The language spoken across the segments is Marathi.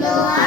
No.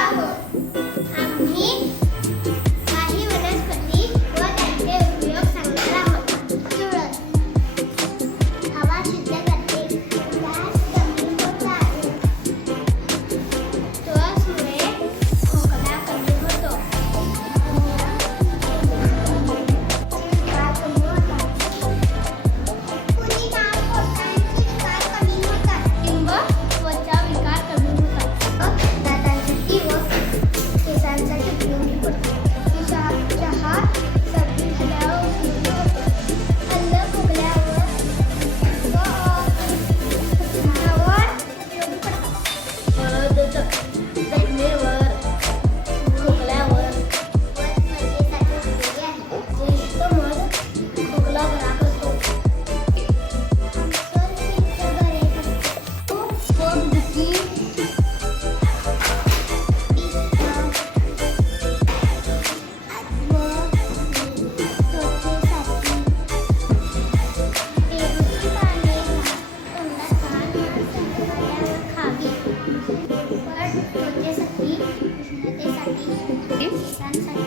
Bye.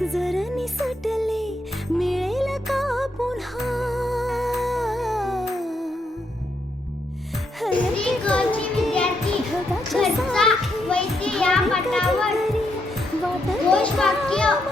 जर निसटले मिळेल का पुन्हा? विद्यार्थी या पटावर घोष वाक्य